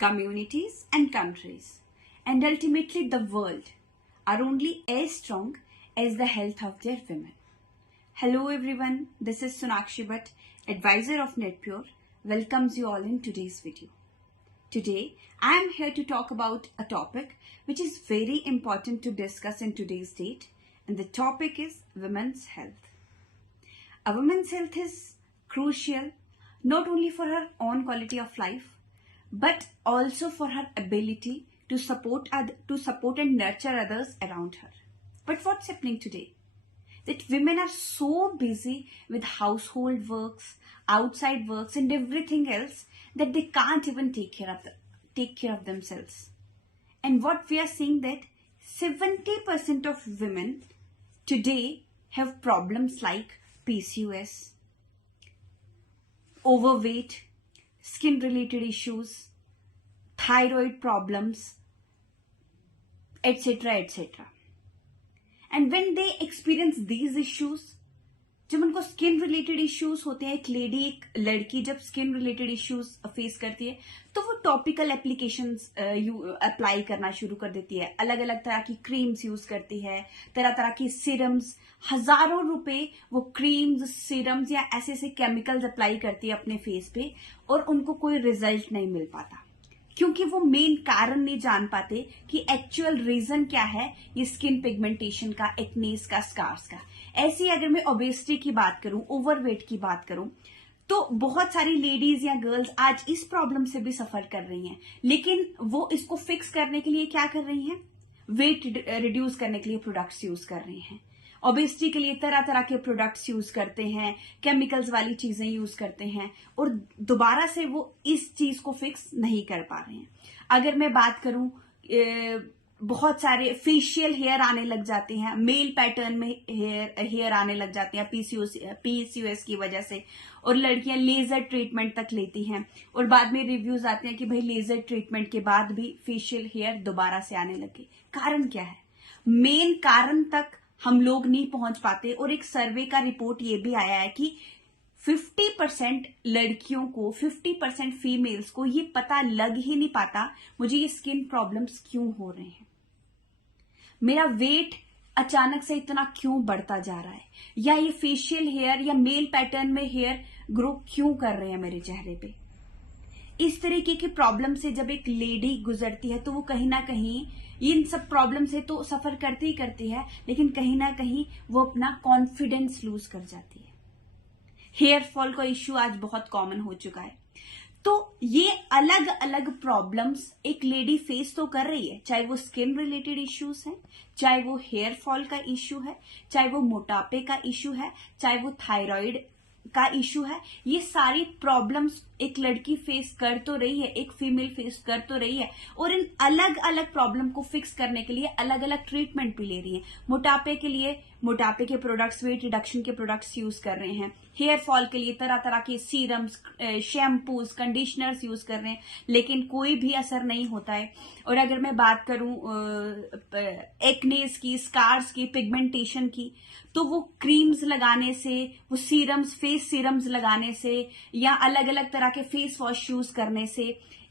communities and countries, and ultimately the world are only as strong as the health of their women. Hello everyone, this is Sonakshi Bhatt, advisor of NetPure, welcomes you all in today's video. Today, I am here to talk about a topic which is very important to discuss in today's date, and the topic is women's health. A woman's health is crucial not only for her own quality of life, but also for her ability to support and nurture others around her. But what's happening today? That women are so busy with household works, outside works, and everything else that they can't even take care of themselves. And what we are seeing that 70% of women today have problems like PCOS, overweight, skin-related issues, thyroid problems, etc. etc. And when they experience these issues, जब उनको skin related issues होते हैं, एक लड़की जब skin related issues face करती है तो वो टॉपिकल एप्लीकेशंस अप्लाई करना शुरू कर देती है, अलग अलग तरह की क्रीम्स यूज करती है, तरह तरह की सीरम्स, हजारों रुपए वो क्रीम्स, सीरम्स या ऐसे ऐसे केमिकल्स अप्लाई करती है अपने फेस पे और उनको कोई रिजल्ट नहीं मिल पाता क्योंकि वो मेन कारण नहीं जान पाते कि एक्चुअल रीजन क्या है ये स्किन पिगमेंटेशन का, एक्नेस का, स्कार्स का। ऐसे अगर मैं ओबेसिटी की बात करूं, ओवरवेट की बात करूं, तो बहुत सारी लेडीज या गर्ल्स आज इस प्रॉब्लम से भी सफर कर रही हैं, लेकिन वो इसको फिक्स करने के लिए क्या कर रही हैं? वेट रिड्यूस करने के लिए प्रोडक्ट्स यूज कर रही हैं। ओबेसिटी के लिए तरह तरह के प्रोडक्ट्स यूज करते हैं, केमिकल्स वाली चीजें यूज करते हैं और दोबारा से वो इस चीज को फिक्स नहीं कर पा रहे हैं। अगर मैं बात करूं, बहुत सारे फेशियल हेयर आने लग जाते हैं, मेल पैटर्न में हेयर आने लग जाते हैं पीसीओएस की वजह से, और लड़कियां लेजर ट्रीटमेंट तक लेती हैं और बाद में रिव्यूज आते हैं कि भाई लेजर ट्रीटमेंट के बाद भी फेशियल हेयर दोबारा से आने लगे। कारण क्या है? मेन कारण तक हम लोग नहीं पहुंच पाते और एक सर्वे का रिपोर्ट ये भी आया है कि 50% लड़कियों को, 50% फीमेल्स को ये पता लग ही नहीं पाता मुझे ये स्किन प्रॉब्लम्स क्यों हो रहे हैं, मेरा वेट अचानक से इतना क्यों बढ़ता जा रहा है, या ये फेशियल हेयर या मेल पैटर्न में हेयर ग्रो क्यों कर रहे हैं मेरे चेहरे पे। इस तरीके की प्रॉब्लम से जब एक लेडी गुजरती है तो वो कहीं ना कहीं इन सब प्रॉब्लम से तो सफर करती ही करती है, लेकिन कहीं ना कहीं वो अपना कॉन्फिडेंस लूज कर जाती है। हेयर फॉल का इश्यू आज बहुत कॉमन हो चुका है। तो ये अलग अलग प्रॉब्लम्स एक लेडी फेस तो कर रही है, चाहे वो स्किन रिलेटेड इश्यूज हैं, चाहे वो हेयर फॉल का इश्यू है, चाहे वो मोटापे का इश्यू है, चाहे वो थायराइड का इश्यू है। ये सारी प्रॉब्लम्स एक लड़की फेस कर तो रही है, एक फीमेल फेस कर तो रही है और इन अलग अलग प्रॉब्लम को फिक्स करने के लिए अलग अलग ट्रीटमेंट भी ले रही है। मोटापे के लिए मोटापे के प्रोडक्ट्स, वेट रिडक्शन के प्रोडक्ट्स यूज कर रहे हैं, हेयर फॉल के लिए तरह तरह के सीरम्स, शैम्पूज, कंडीशनर्स यूज कर रहे हैं, लेकिन कोई भी असर नहीं होता है। और अगर मैं बात करूं एक्नेस की, स्कार्स की, पिगमेंटेशन की, तो वो क्रीम्स लगाने से, वो सीरम्स, फेस सीरम्स लगाने से या अलग अलग तरह के फेस वॉश यूज करने से,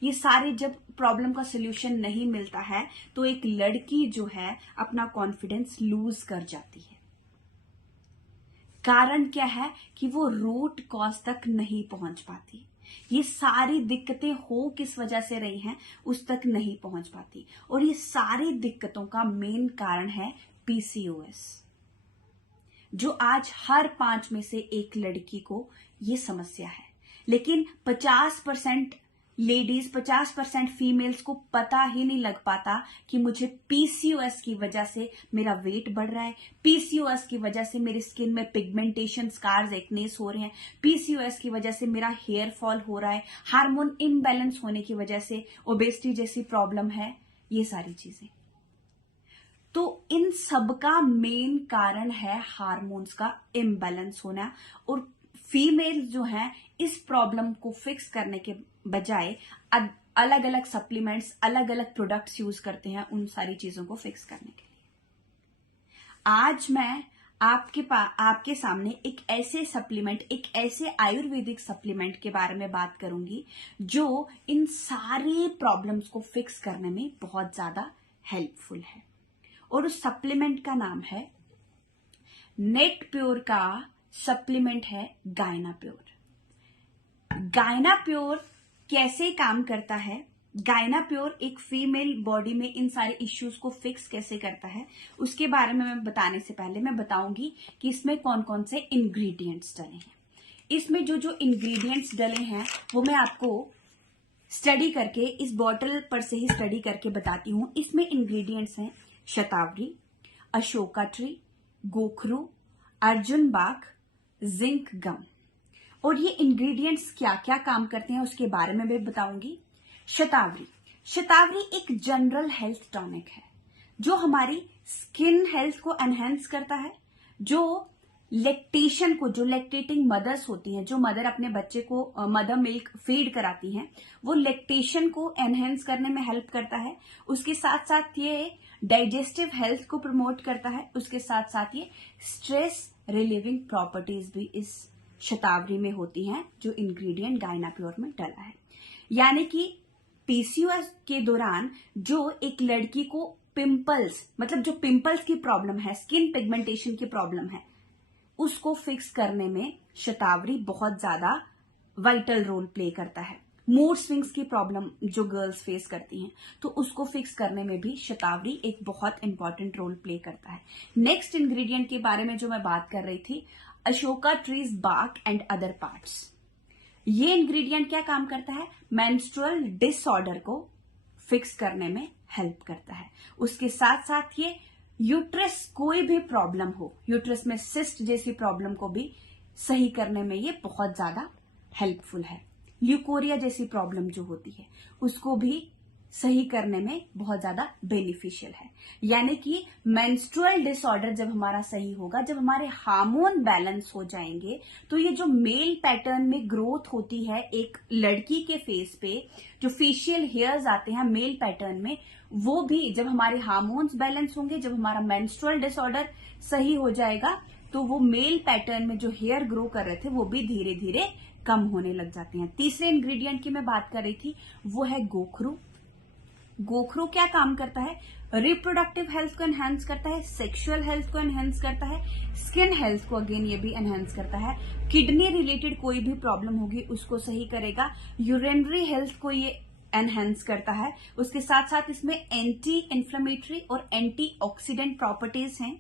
ये सारे जब प्रॉब्लम का सोल्यूशन नहीं मिलता है तो एक लड़की जो है अपना कॉन्फिडेंस लूज कर जाती है। कारण क्या है कि वो रूट कॉज तक नहीं पहुंच पाती। ये सारी दिक्कतें हो किस वजह से रही हैं उस तक नहीं पहुंच पाती, और ये सारी दिक्कतों का मेन कारण है पीसीओएस, जो आज हर 5 में से एक लड़की को ये समस्या है। लेकिन 50% लेडीज, 50% फीमेल्स को पता ही नहीं लग पाता कि मुझे पीसीओएस की वजह से मेरा वेट बढ़ रहा है, पीसीओएस की वजह से मेरी स्किन में पिगमेंटेशन, स्कार्स, एक्नेस हो रहे हैं, पीसीओएस की वजह से मेरा हेयर फॉल हो रहा है, हार्मोन इम्बैलेंस होने की वजह से ओबेसिटी जैसी प्रॉब्लम है, ये सारी चीजें। तो इन सबका मेन कारण है हार्मोन्स का इम्बैलेंस होना, और फीमेल जो है इस प्रॉब्लम को फिक्स करने के बजाय अलग अलग सप्लीमेंट्स, अलग अलग प्रोडक्ट्स यूज करते हैं उन सारी चीजों को फिक्स करने के लिए। आज मैं आपके सामने एक ऐसे सप्लीमेंट, एक ऐसे आयुर्वेदिक सप्लीमेंट के बारे में बात करूंगी जो इन सारे प्रॉब्लम्स को फिक्स करने में बहुत ज्यादा हेल्पफुल है। और उस सप्लीमेंट का नाम है नेट प्योर का सप्लीमेंट है गायना प्योर। गायना प्योर कैसे काम करता है, गायना प्योर एक फीमेल बॉडी में इन सारे इश्यूज को फिक्स कैसे करता है, उसके बारे में मैं बताने से पहले मैं बताऊंगी कि इसमें कौन कौन से इंग्रेडिएंट्स डले हैं। इसमें जो जो इंग्रेडिएंट्स डले हैं वो मैं आपको स्टडी करके, इस बॉटल पर से ही स्टडी करके बताती हूं। इसमें इंग्रेडिएंट्स हैं शतावरी, अशोका ट्री, गोखरू, अर्जुन बाग, जिंक गम। और ये इंग्रेडिएंट्स क्या क्या काम करते हैं उसके बारे में मैं बताऊंगी। शतावरी, शतावरी एक जनरल हेल्थ टॉनिक है जो हमारी स्किन हेल्थ को एनहेंस करता है, जो लैक्टेशन को, जो लैक्टेटिंग मदर्स होती हैं, जो मदर अपने बच्चे को मदर मिल्क फीड कराती हैं, वो लैक्टेशन को एनहेंस करने में हेल्प करता है। उसके साथ साथ ये डाइजेस्टिव हेल्थ को प्रमोट करता है। उसके साथ साथ ये स्ट्रेस रिलीविंग प्रॉपर्टीज भी इस शतावरी में होती हैं जो इंग्रेडिएंट गायना प्योर में डला है। यानी कि पीसीओएस के दौरान जो एक लड़की को पिंपल्स, मतलब जो पिंपल्स की प्रॉब्लम है, स्किन पिगमेंटेशन की प्रॉब्लम है, उसको फिक्स करने में शतावरी बहुत ज्यादा वाइटल रोल प्ले करता है। मूड स्विंग्स की प्रॉब्लम जो गर्ल्स फेस करती हैं, तो उसको फिक्स करने में भी शतावरी एक बहुत इंपॉर्टेंट रोल प्ले करता है। नेक्स्ट इंग्रेडिएंट के बारे में जो मैं बात कर रही थी, Ashoka trees bark and other parts. ये इंग्रेडिएंट क्या काम करता है, मेंस्ट्रुअल डिसऑर्डर को फिक्स करने में हेल्प करता है। उसके साथ साथ ये यूट्रस, कोई भी प्रॉब्लम हो, यूट्रस में सिस्ट जैसी प्रॉब्लम को भी सही करने में ये बहुत ज्यादा हेल्पफुल है। ल्यूकोरिया जैसी प्रॉब्लम जो होती है उसको भी सही करने में बहुत ज्यादा बेनिफिशियल है। यानी कि मेंस्ट्रुअल डिसऑर्डर जब हमारा सही होगा, जब हमारे हार्मोन बैलेंस हो जाएंगे, तो ये जो मेल पैटर्न में ग्रोथ होती है एक लड़की के फेस पे, जो फेशियल हेयर्स आते हैं मेल पैटर्न में, वो भी जब हमारे हार्मोन्स बैलेंस होंगे, जब हमारा मेंस्ट्रुअल डिसऑर्डर सही हो जाएगा, तो वो मेल पैटर्न में जो हेयर ग्रो कर रहे थे वो भी धीरे धीरे कम होने लग जाते हैं। तीसरे इंग्रेडिएंट की मैं बात कर रही थी वो है गोखरू। गोखरू क्या काम करता है, रिप्रोडक्टिव हेल्थ को एनहांस करता है, सेक्सुअल हेल्थ को एनहांस करता है, स्किन हेल्थ को अगेन ये भी एनहांस करता है, किडनी रिलेटेड कोई भी प्रॉब्लम होगी उसको सही करेगा, यूरिनरी हेल्थ को ये एनहांस करता है। उसके साथ साथ इसमें एंटी इन्फ्लेमेटरी और एंटी ऑक्सीडेंट प्रॉपर्टीज हैं।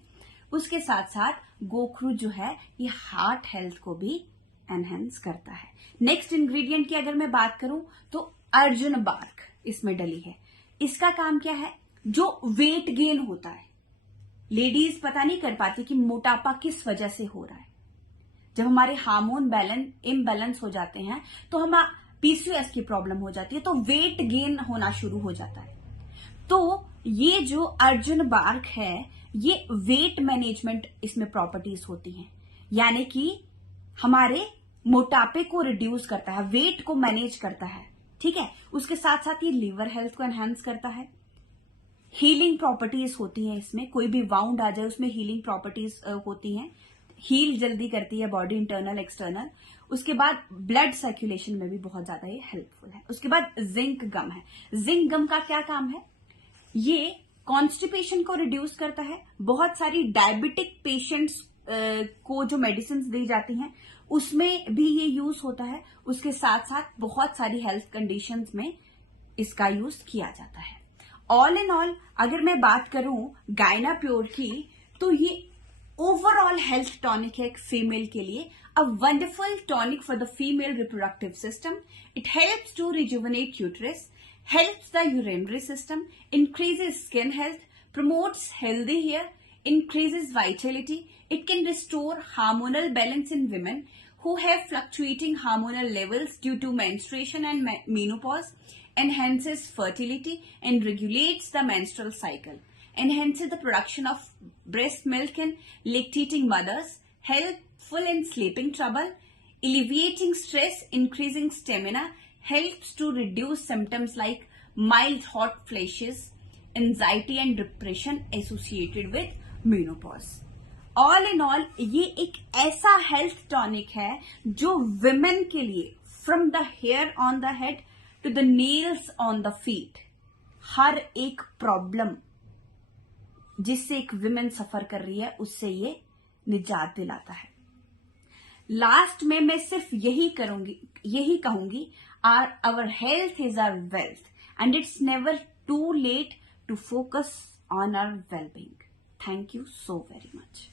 उसके साथ साथ गोखरू जो है ये हार्ट हेल्थ को भी एनहांस करता है। नेक्स्ट इंग्रेडिएंट की अगर मैं बात करूं तो अर्जुन बार्क इसमें डली है। इसका काम क्या है, जो वेट गेन होता है, लेडीज पता नहीं कर पाती कि मोटापा किस वजह से हो रहा है। जब हमारे हार्मोन इम्बैलेंस हो जाते हैं तो हम पीसीओएस की प्रॉब्लम हो जाती है, तो वेट गेन होना शुरू हो जाता है। तो ये जो अर्जुन बार्क है ये वेट मैनेजमेंट इसमें प्रॉपर्टीज होती हैं, यानी कि हमारे मोटापे को रिड्यूस करता है, वेट को मैनेज करता है, ठीक है। उसके साथ साथ ये लीवर हेल्थ को एनहांस करता है। हीलिंग प्रॉपर्टीज होती हैं इसमें, कोई भी वाउंड आ जाए उसमें हीलिंग प्रॉपर्टीज होती हैं, हील जल्दी करती है बॉडी, इंटरनल एक्सटर्नल। उसके बाद ब्लड सर्कुलेशन में भी बहुत ज्यादा ये हेल्पफुल है। उसके बाद जिंक गम है। जिंक गम का क्या काम है, ये कॉन्स्टिपेशन को रिड्यूस करता है। बहुत सारी डायबिटिक पेशेंट्स को जो मेडिसिन दी जाती हैं उसमें भी ये यूज होता है। उसके साथ साथ बहुत सारी हेल्थ कंडीशंस में इसका यूज किया जाता है। ऑल इन ऑल अगर मैं बात करूं गायना प्योर की, तो ये ओवरऑल हेल्थ टॉनिक है एक फीमेल के लिए, a wonderful tonic for the female reproductive system. It helps to rejuvenate uterus, helps the urinary system, increases skin health, promotes healthy hair, increases vitality. It can restore hormonal balance in women who have fluctuating hormonal levels due to menstruation and menopause, enhances fertility and regulates the menstrual cycle, enhances the production of breast milk in lactating mothers, helpful in sleeping trouble, alleviating stress, increasing stamina, helps to reduce symptoms like mild hot flashes, anxiety and depression associated with menopause. All in all ये एक ऐसा health tonic है जो women के लिए from the hair on the head to the nails on the feet हर एक problem जिससे एक विमेन सफर कर रही है उससे ये निजात दिलाता है। लास्ट में मैं सिर्फ यही कहूंगी our health is our wealth and it's never too late to focus on our well-being. Thank you so very much.